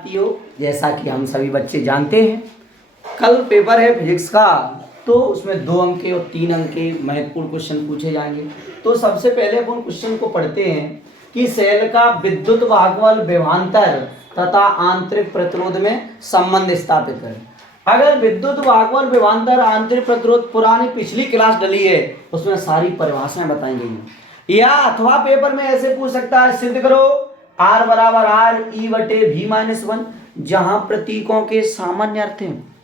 साथियों, जैसा कि हम सभी बच्चे जानते हैं, कल पेपर है फिजिक्स का। तो उसमें 2 अंक के और 3 अंक के महत्वपूर्ण क्वेश्चन पूछे जाएंगे। तो सबसे पहले अपन क्वेश्चन को पढ़ते हैं कि सेल का विद्युत भागवल विभवांतर तथा आंतरिक प्रतिरोध में संबंध स्थापित करें। अगर विद्युत भागवल विभवांतर आंतरिक प्रतिरोध पुरानी पिछली क्लास डली है, उसमें सारी परिभाषाएं बताई गई हैं। या अथवा पेपर में ऐसे पूछ सकता है, सिद्ध करो R बराबर आर ई बटे भी माइनस 1, जहां प्रतीकों के सामान्य अर्थ हैं।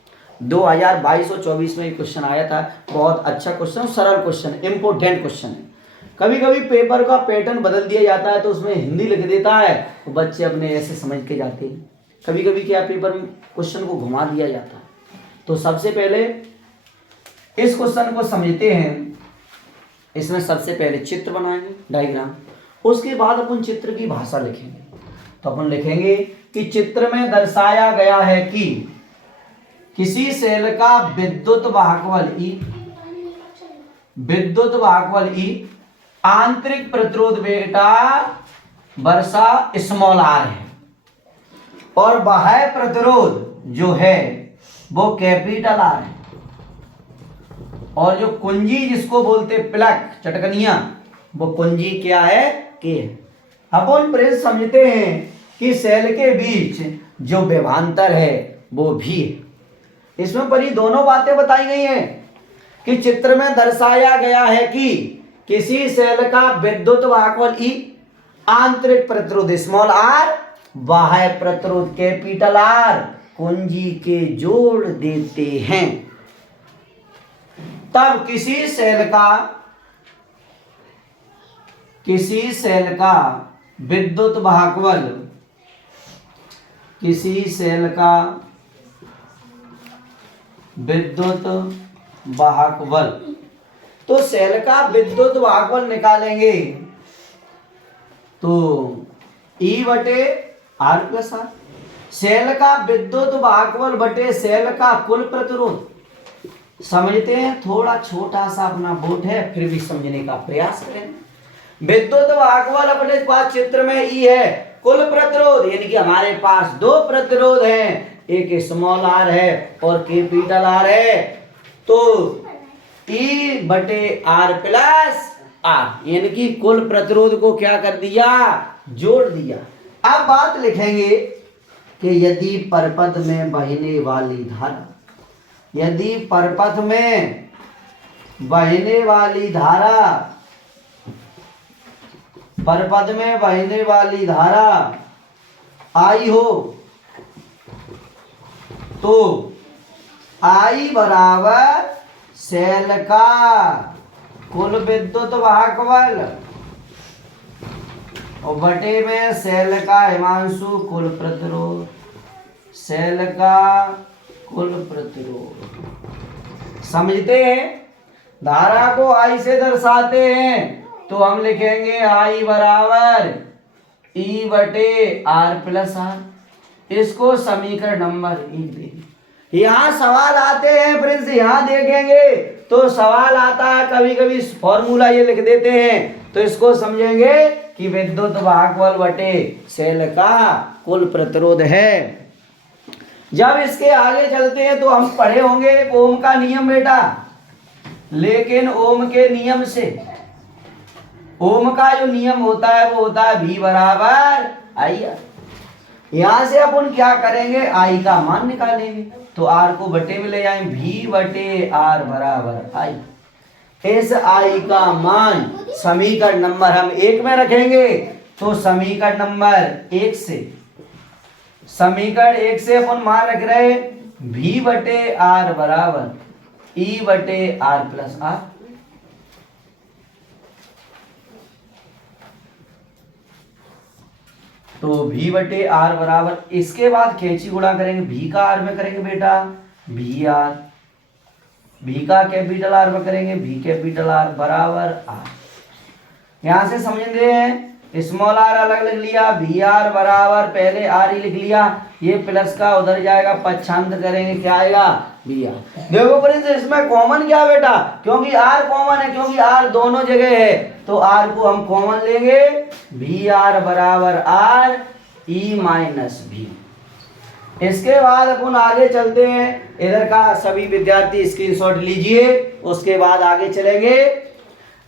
2022 और 24 में ये क्वेश्चन आया था। बहुत अच्छा क्वेश्चन, सरल क्वेश्चन, इंपोर्टेंट क्वेश्चन है। कभी कभी पेपर का पैटर्न बदल दिया जाता है, तो उसमें हिंदी लिख देता है, तो बच्चे अपने ऐसे समझ के जाते हैं। कभी कभी क्या पेपर में क्वेश्चन को घुमा दिया जाता है। तो सबसे पहले इस क्वेश्चन को समझते हैं। इसमें सबसे पहले चित्र बनाएंगे, डायग्राम। उसके बाद अपन चित्र की भाषा लिखेंगे। तो अपन लिखेंगे कि चित्र में दर्शाया गया है कि किसी सेल का विद्युत भागवल ई आंतरिक प्रतिरोध बेटा वर्षा स्मॉल आर है, और बाह्य प्रतिरोध जो है वो कैपिटल आर है, और जो कुंजी जिसको बोलते प्लग चटकनिया, वो कुंजी क्या है, के है। अपन प्रेस समझते हैं कि सेल के बीच जो विभवांतर है वो भी है। इसमें पर दोनों बातें बताई गई हैं कि चित्र में दर्शाया गया है कि किसी सेल का विद्युत भागवल ई आंतरिक प्रतिरोध स्मॉल आर, बाह्य प्रतिरोध कैपिटल आर, कुंजी के जोड़ देते हैं, तब किसी सेल का विद्युत भागवल, तो सेल का विद्युत भागवल निकालेंगे तो E बटे आर प्लस आर। सेल का विद्युत भागवल बटे सेल का कुल प्रतिरोध। समझते हैं, थोड़ा छोटा सा अपना बोर्ड है, फिर भी समझने का प्रयास करें। विद्युत भागवल अपने पास चित्र में ई है, कुल प्रतिरोध यानी कि हमारे पास 2 प्रतिरोध हैं, एक स्मॉल आर है और कैपिटल आर है। तो ई बटे आर प्लस आर यानी कि कुल प्रतिरोध को क्या कर दिया, जोड़ दिया। अब बात लिखेंगे कि यदि परपथ में बहने वाली धारा, यदि परपथ में बहने वाली धारा आई हो, तो आई बराबर सेल का कुल विद्युत भागवल और बटे में सेल का हिमांशु कुल प्रतिरोध, सेल का कुल प्रतिरोध। समझते हैं, धारा को आई से दर्शाते हैं तो हम लिखेंगे आई बराबर ई बटे आर प्लस आर। इसको समीकरण नंबर 1 देंगे। यहाँ सवाल आते हैं फ्रेंड्स, यहाँ देखेंगे तो सवाल आता है, कभी कभी फॉर्मूला ये लिख देते हैं, तो इसको समझेंगे कि विद्युत भागवल बटे सेल का कुल प्रतिरोध है। जब इसके आगे चलते हैं तो हम पढ़े होंगे ओम का नियम बेटा, लेकिन ओम के नियम से, ओम का जो नियम होता है वो होता है V बराबर आई आर। यहां से अपन क्या करेंगे, आई का मान निकालेंगे, तो आर को बटे में ले जाएंगे, V बटे आर बराबर आई। इस आई का मान समीकरण नंबर हम 1 में रखेंगे, तो समीकरण नंबर 1 से अपन मान रख रहे V बटे आर बराबर ई बटे आर प्लस आर। तो V बटे आर बराबर, इसके बाद कैंची गुणा करेंगे, V का आर में करेंगे बेटा V आर, V का कैपिटल आर में करेंगे V कैपिटल आर बराबर आर। यहां से समझेंगे, स्मॉल आर अलग लिख लिया, V आर बराबर पहले आर ही लिख लिया, ये प्लस का उधर जाएगा, पक्षांतर करेंगे क्या आएगा, V आर। देखो फ्रेंड्स, इसमें कॉमन क्या बेटा, क्योंकि आर कॉमन है, क्योंकि आर दोनों जगह है, तो आर को हम कॉमन लेंगे, V आर बराबर आर ई माइनस भी। इसके बाद अपन आगे चलते हैं। इधर का सभी विद्यार्थी स्क्रीनशॉट लीजिए, उसके बाद आगे चलेंगे।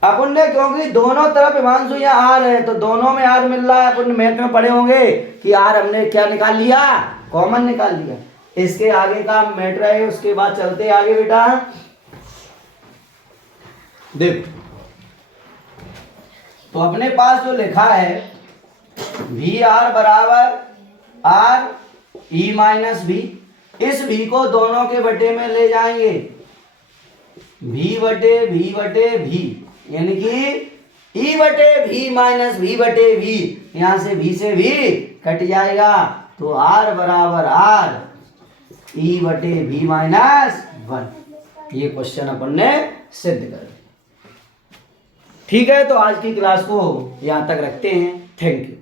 अपन ने क्योंकि दोनों तरफ हिमांशु यहाँ आर है, तो दोनों में आर मिल रहा है। अपन मैथ में पढ़े होंगे कि आर हमने क्या निकाल लिया, कॉमन निकाल लिया। इसके आगे का मैटर है, उसके बाद चलते आगे बेटा। देखो तो अपने पास जो लिखा है वी आर बराबर आर ई माइनस भी, इस भी को दोनों के बटे में ले जाएंगे, भी बटे भी, यानी कि ई बटे भी माइनस भी बटे भी, यहां से भी से भी कट जाएगा, तो आर बराबर आर ई बटे भी माइनस 1। ये क्वेश्चन अपन ने सिद्ध कर दिया। ठीक है, तो आज की क्लास को यहां तक रखते हैं। Thank you.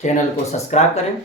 चैनल को सब्सक्राइब करें।